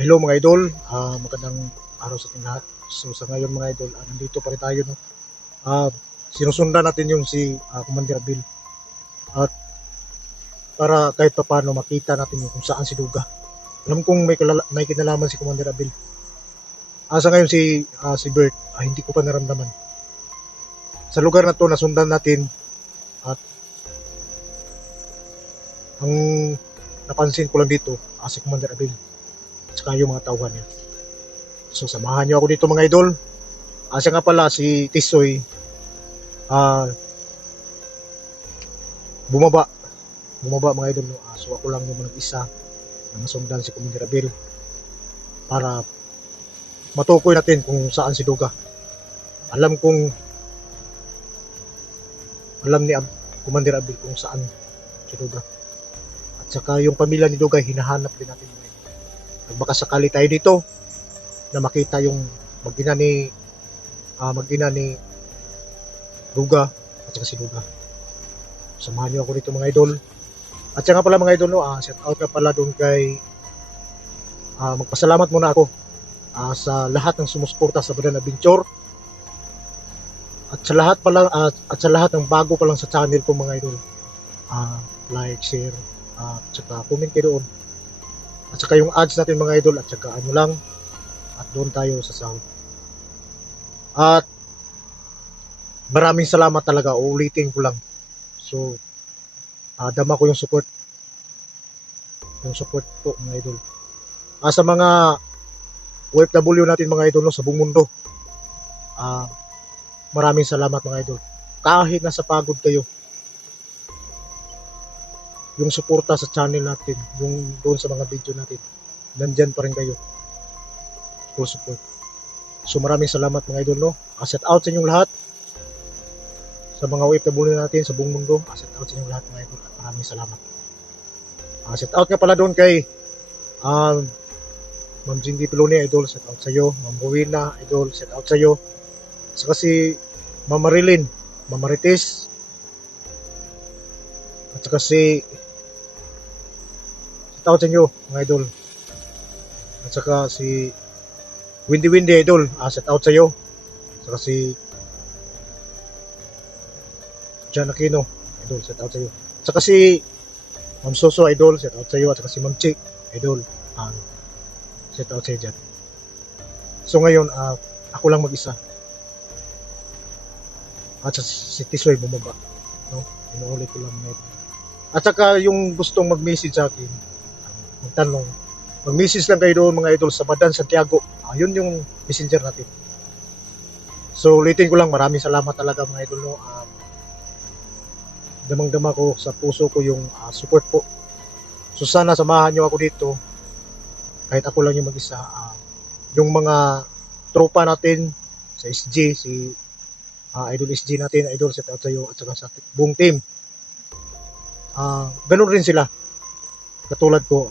Hello mga idol, magandang araw sa ating lahat. So sa ngayon mga idol, nandito pa rin tayo. No? Sinusundan natin yung si Commander Abil at para kahit pa paano makita natin yung kung saan si Duga. Alam kong may kinalaman si Commander Abil. Sa ngayon si Bert, hindi ko pa naramdaman. Sa lugar na to nasundan natin at ang napansin ko lang dito, si Commander Abil at saka yung mga tauhan niya. So samahan niyo ako dito mga idol. Siya nga pala si Tisoy, ah, bumaba mga idol. No? So ako lang yung nag-isa na masundan si Commander Abil para matukoy natin kung saan si Duga. Alam kong alam ni Commander Abil kung saan si Duga. At saka yung pamilya ni Duga hinahanap din natin ngayon. At baka sakali tayo dito na makita yung mag-ina ni Duga at saka si Duga. Samahan niyo ako dito mga idol. At saka pala mga idol, no, shout out ka pala doon kay magpasalamat muna ako sa lahat ng sumusuporta sa Badan Adventure. At sa lahat pala at sa lahat ng bago pa lang sa channel ko mga idol. Like, share, at saka comment kayo doon. At saka yung ads natin mga idol, at saka ano lang, at doon tayo sa sahod. At maraming salamat talaga, uulitin ko lang. So, dama ko yung support po mga idol. Sa mga OFW natin mga idol, no, sa buong mundo, maraming salamat mga idol. Kahit nasa pagod kayo, yung suporta sa channel natin, yung doon sa mga video natin, nandyan pa rin kayo. Full support. So maraming salamat mga idol, no. Shout out sa inyong lahat. Sa mga OFW natin sa buong mundo, shout out sa inyong lahat mga idol at maraming salamat. Shout out nga pala doon kay Ma'am Jindy Piloni, idol, shout out sa iyo. Ma'am Rowena, idol, shout out sa iyo. Saka si Ma'am Marilyn, Ma'am Marites, at saka si shout out sa inyo mga idol. At saka si Windy idol, shout out sa iyo. Saka si John Aquino, idol, shout out sa iyo. At saka si Ma'am Soso, idol, shout out sa iyo. At saka si Ma'am Chick, idol, shout out sa iyo dyan. So ngayon, ako lang mag-isa. At si Tisoy bumaba. No? Inuulit ko lang ngayon. At saka yung gustong mag-message sa akin, magtanong, mag-message lang kayo doon mga idol sa Badan Santiago. Yun yung messenger natin. So ulitin ko lang, maraming salamat talaga mga idol. No? Damang-dama ko sa puso ko yung support po. So sana samahan nyo ako dito. Kahit ako lang yung mag-isa. Yung mga tropa natin sa SG, si Idol SG natin, idol, shout out sa iyo at saka sa buong team. Ganun rin sila. Katulad ko,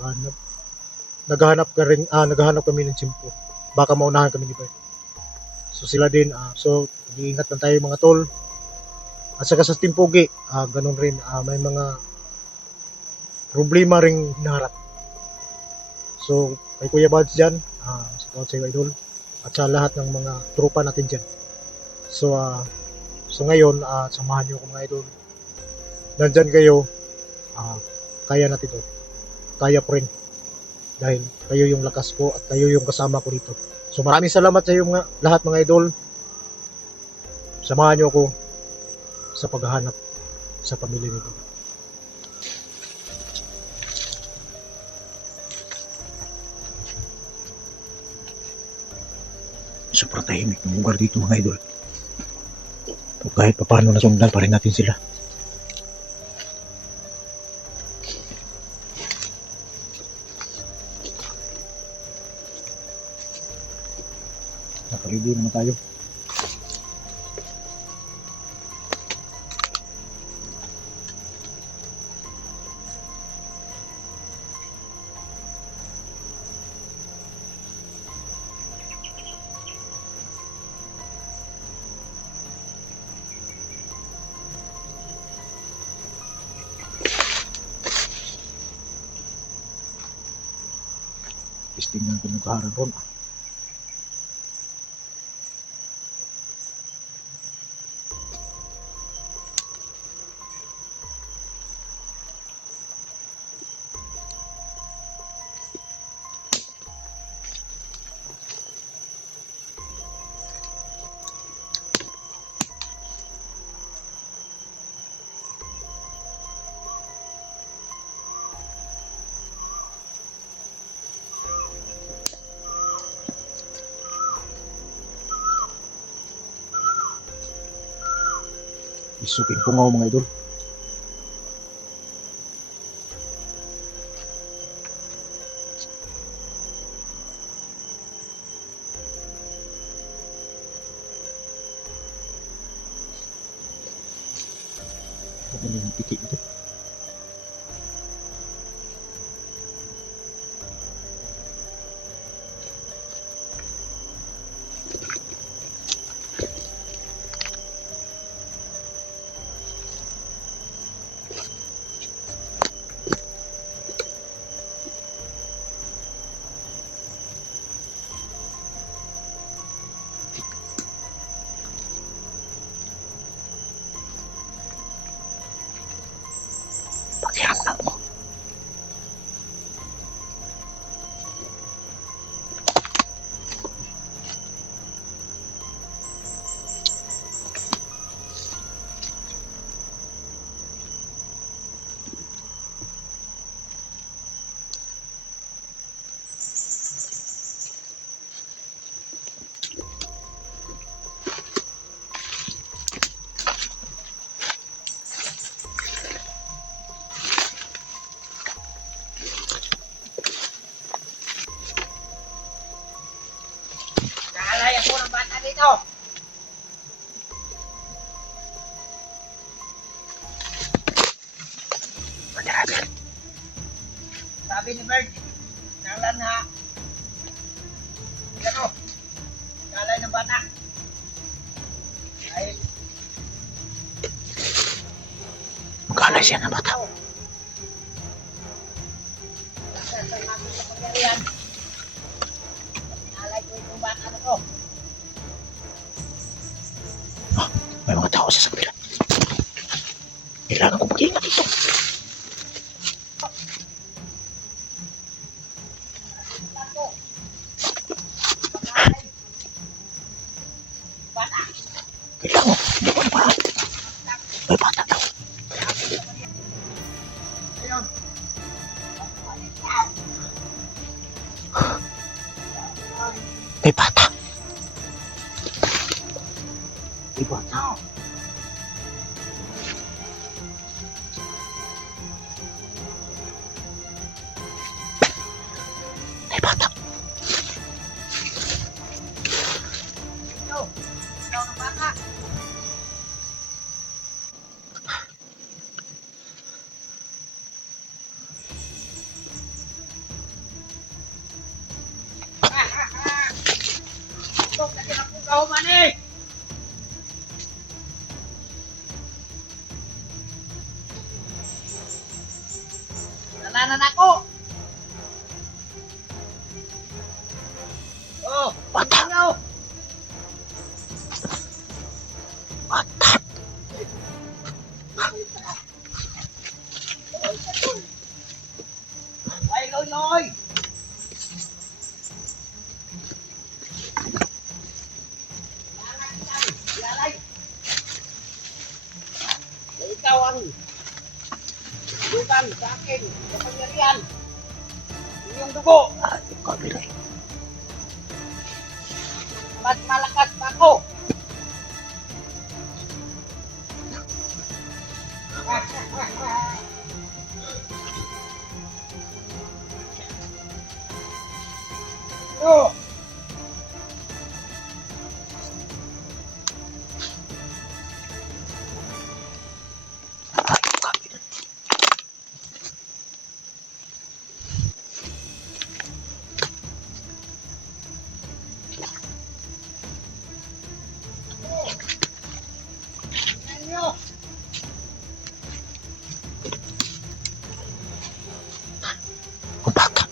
naghahanap kami ng simpo. Baka maunahan kami ni Bert. So sila din, so iingat lang tayo mga tol. At saka sa Team Pogi, ganun rin, may mga problema ring hinaharap. So kay Kuya Bads dyan, shout out sa iyo idol. At sa lahat ng mga tropa natin dyan. So ngayon, samahan nyo ako mga idol. Nandyan kayo, kaya natin to. Kaya po rin. Dahil kayo yung lakas ko at kayo yung kasama ko dito. So maraming salamat sa iyo lahat mga idol. Samahan nyo ako sa paghahanap sa pamilya nito. Sobrang tahimik ng lugar dito mga idol. So, kahit paano nasundan pa rin natin sila. Nakaready naman tayo. Testing lang kung nagkaharang ron. Isuking pungaw mga idol. Ano yung piki ito? Pakiramdam ko. Naalaya ko ng bata dito. Sabi ni Bert, nalan na. Ano? Nalay ng bata. Ay. Magkalay siya ng bata. Nasasay natin sa pangyarihan. Nalay ko itong bata na to. May mga tao sa kabila. Kailangan kong mag-iingat dito. Kailangan, hindi ko na paraan. May bata daw. Ayun. May bata. May bata. May bata. Ito. Ikaw ng bata. Ito, kasi lang kong kahuman eh. Nalanan ako. Oh, Bata. ano? Bata. Ay, loy, loy. Lalay. Ikaw ang bukan sa akin, sa pangyarihan. Inyong dugo, Ay, kabila. mas malakas pa ako. Oh. Ay, kabila. Inyo. Ang bata.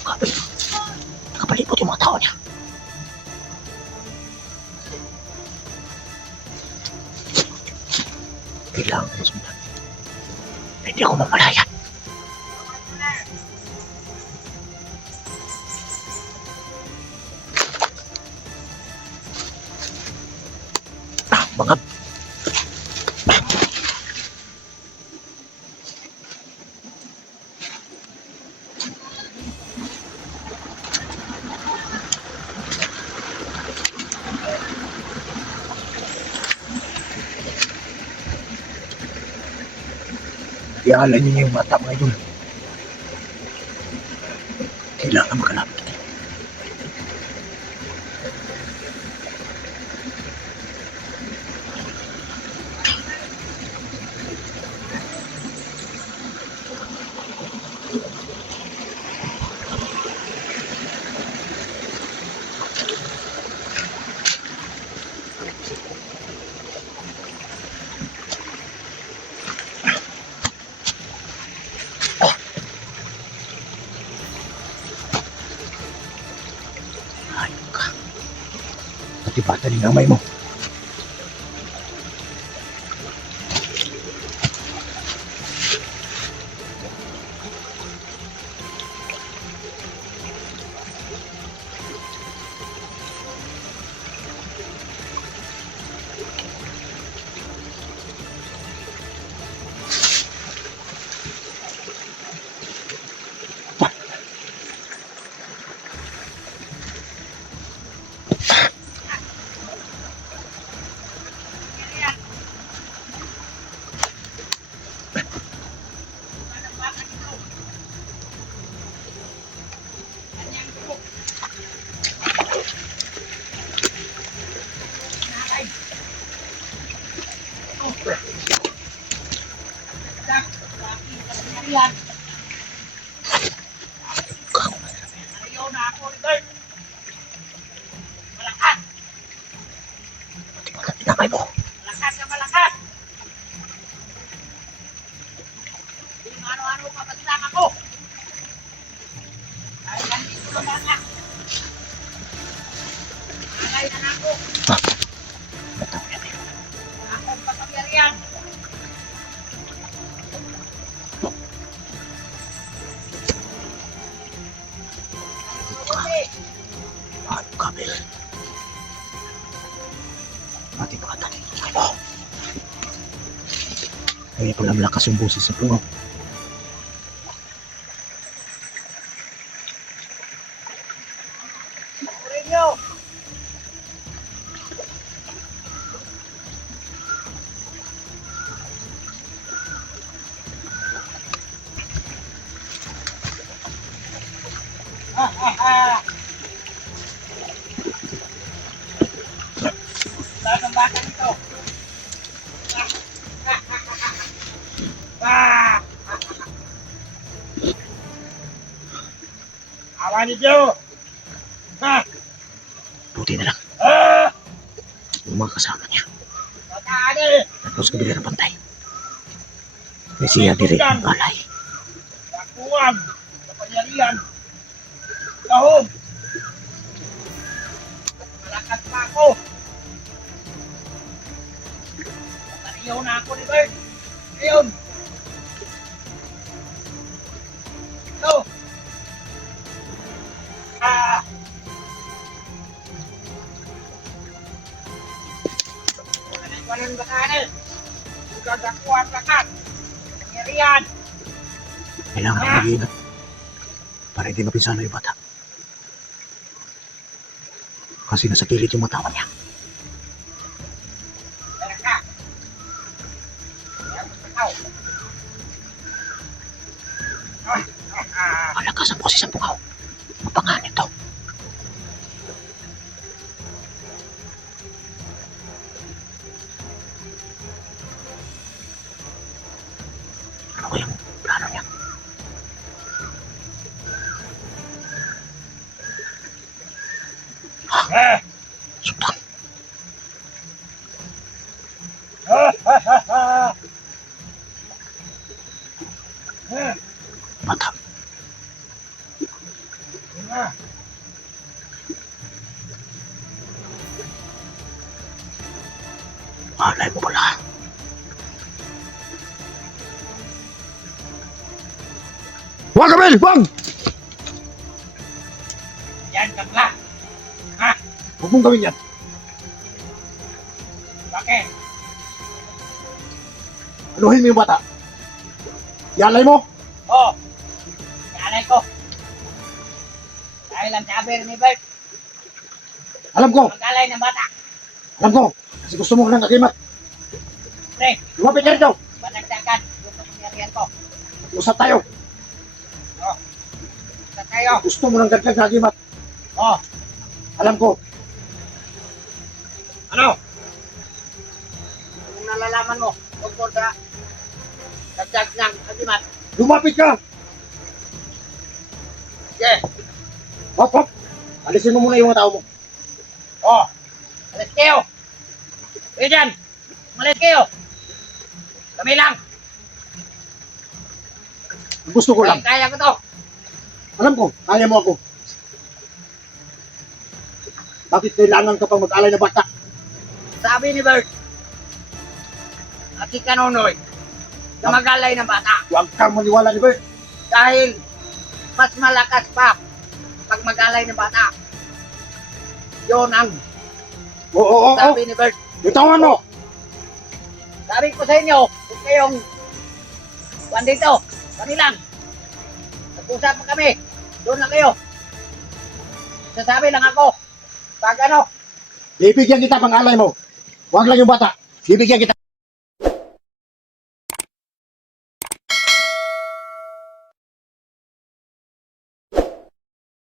Grabe. Nakapalipot yung mga tao niya. Kailangan ko masundan. Hindi ako mamalaya. Mga iaalay niyo yung mata mga idol. Kailangan makalapit tayo. Ayun ka. Patibatan yung namay mo. Kapangyarihan. Ayaw na ako, Lord. Malakas. Patibatan yung namay mo. Malakas na malakas. Hindi ano-ano kapagsak ako. Dahil nandito lang mga. Nalay na ako. Matawag yan eh. Akong kapangyarihan. Ayun ka, Bel. Patibatan yung namay mo. Kaya pala malakas yung boses sa pungaw. Urin nyo. Bagong bata nito. Awa ninyo. Buti na lang. Yung mga kasama niya. Pagkaani. Tapos kabila ng pantay. May siya diri ang alay. Kakuwag. Kapangyarihan. Kahog. Malakas pa ako. Matariyaw na ako ni Bert. Ngayon. Ito. Walang bakanan. Huwag ako ang lakas. Kapangyarihan. Kailangan na mag-iingat. Para hindi mapinsala yung bata. Kasi nasa kilid yung matawan niya. Tara ka. Ayaw mo sa tao. Malakas ang boses ng pungaw. Mapanganib daw. Ano kayang plano niya? Sundan. Bata. Ah. Malay mo pala. Wag, Abel! Wag! Yan ka pala. Ha? Huwag mong gawin yan. Bakit? Anuhin mo yung bata. Yalay mo. Oh. Nanay ko. Dahil ang sabi ni Bert, Alam ko. mag-alay ng bata. Alam ko. Kasi gusto mo lang kagimat. Pre, Lumapit ka rito. banagdagan. Yung pangyarihan ko. Usap tayo. Oh. Sa tayo. Gusto mo lang dagdag kagimat. Oh. Alam ko. Ano? Kung nalalaman mo, tungkol sa dagdag ng agimat. Lumapit ka. Sige. Hop, hop. Alisin mo muna yung mga tao mo. Oh. Alis kayo. Kayo dyan. Malis kayo. Kami lang. Gusto ko lang. Kaya ko to. Alam ko. Kaya mo ako. Bakit kailangan ka pang mag-alay na bata? Sabi ni Bert, at si Kanonoy, na mag-alay ng bata. Huwag kang maniwala ni Bert. Dahil mas malakas pa pag mag-alay ng bata. Yun ang Oo, oo, oo. sabi ni Bert. Bitawan mo. Sabi ko sa inyo, kung kayong dito, kami lang. Nag-usap pa kami. Doon lang kayo. Sasabi lang ako. Pag ano, Bibigyan kita pang alay mo. Huwag lang yung bata. Bibigyan kita.